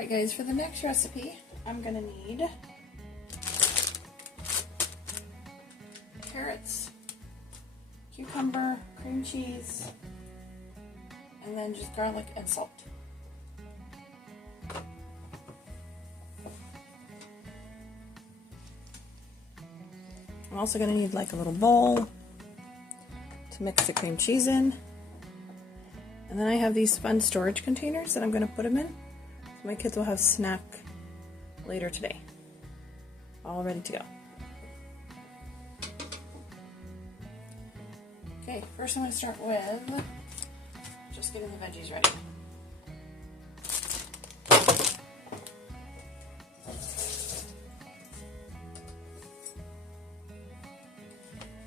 Alright guys, for the next recipe, I'm going to need carrots, cucumber, cream cheese, and then just garlic and salt. I'm also going to need like a little bowl to mix the cream cheese in. And then I have these fun storage containers that I'm going to put them in. So my kids will have snack later today. All ready to go. Okay, first I'm going to start with just getting the veggies ready.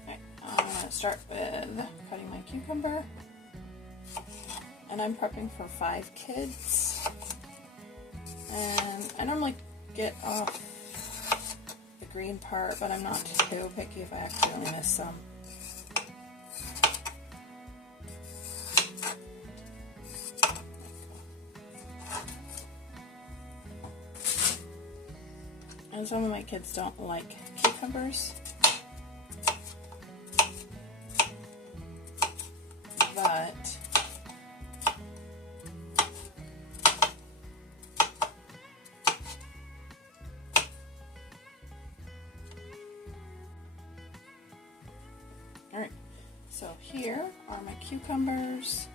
Okay, I'm going to start with cutting my cucumber. And I'm prepping for 5 kids. And I normally get off the green part, but I'm not too picky if I accidentally miss some. And some of my kids don't like cucumbers, but alright, so here are my cucumbers.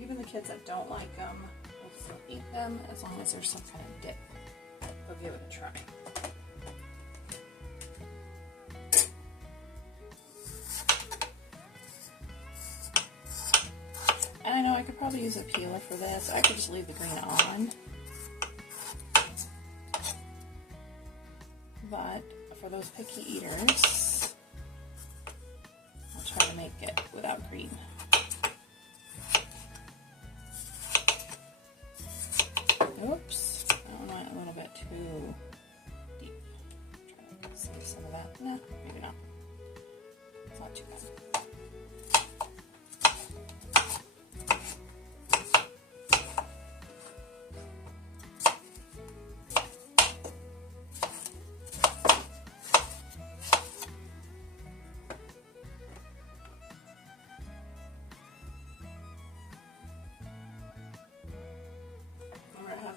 Even the kids that don't like them will still eat them as long as there's some kind of dip. They'll give it a try. And I know I could probably use a peeler for this. I could just leave the green on. But for those picky eaters, I'll try to make it without green. Whoops, I went a little bit too deep. Try to save some of that. No, maybe not. It's not too bad.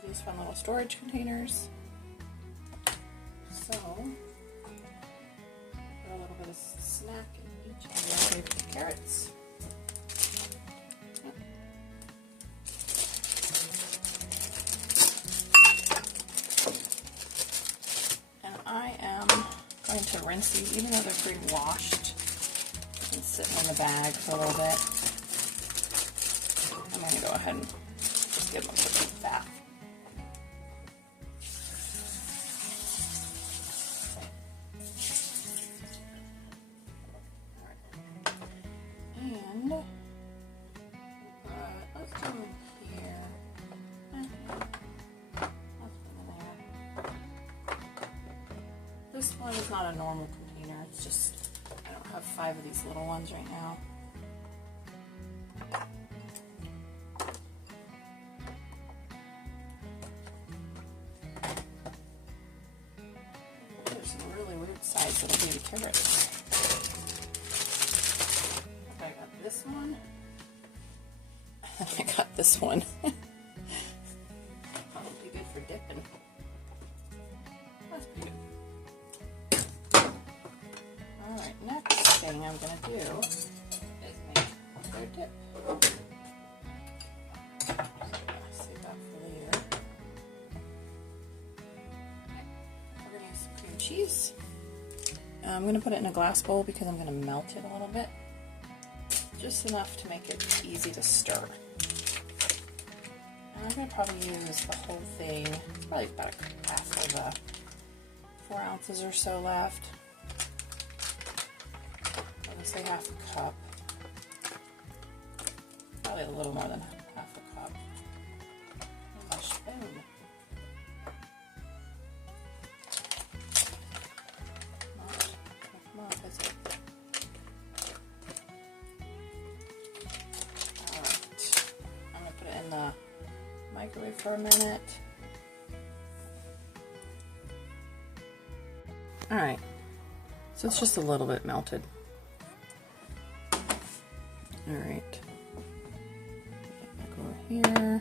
These fun little storage containers. So, put a little bit of snack in each of my favorite carrots. And I am going to rinse these, even though they're pre-washed and sitting in the bag for a little bit. I'm going to go ahead and just give them a quick bath. This one is not a normal container, it's just, I don't have 5 of these little ones right now. There's some really weird size little baby carrots. Okay, I got this one. I got this one. Probably good for dipping. That's pretty good. Alright, next thing I'm going to do is make their dip. Save that for later. We're going to use some cream cheese. I'm going to put it in a glass bowl because I'm going to melt it a little bit. Just enough to make it easy to stir. And I'm going to probably use the whole thing, probably about half of the 4 ounces or so left. I'm going to say half a cup. Probably a little more than half a cup. And my spoon. for a minute. Alright, so it's just a little bit melted. Alright, back over here.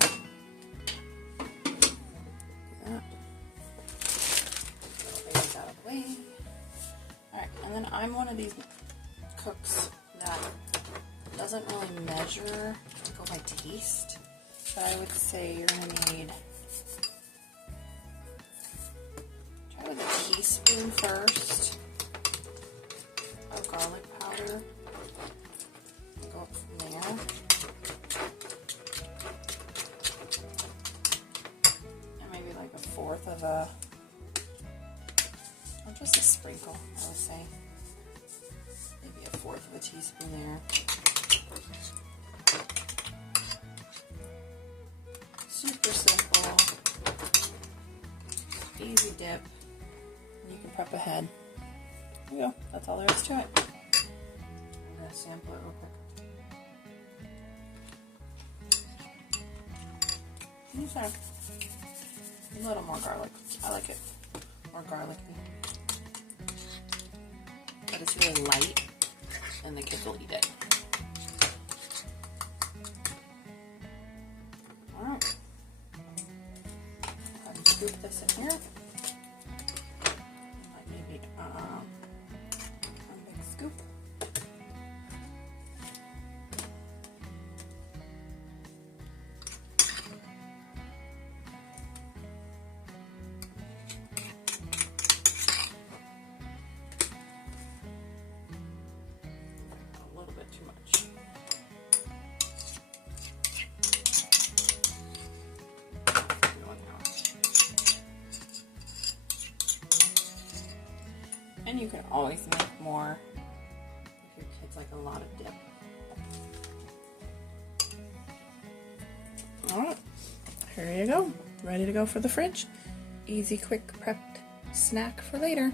That. Things out of the way. Alright, and then I'm one of these cooks that doesn't really measure to go by taste, but I would say you're going to need, try with a teaspoon first of garlic powder. Go up from there. And maybe like 1/4 of a, or just a sprinkle, I would say. Maybe 1/4 of a teaspoon there. Super simple, easy dip, and you can prep ahead. There you go, that's all there is to it. I'm going to sample it real quick. These are a little more garlic. I like it more garlicky. But it's really light, and the kids will eat it. Alright. Go ahead and scoop this in here. Like maybe one big scoop. A little bit too much. And you can always make more if your kids like a lot of dip. Alright, here you go. Ready to go for the fridge. Easy, quick prepped snack for later.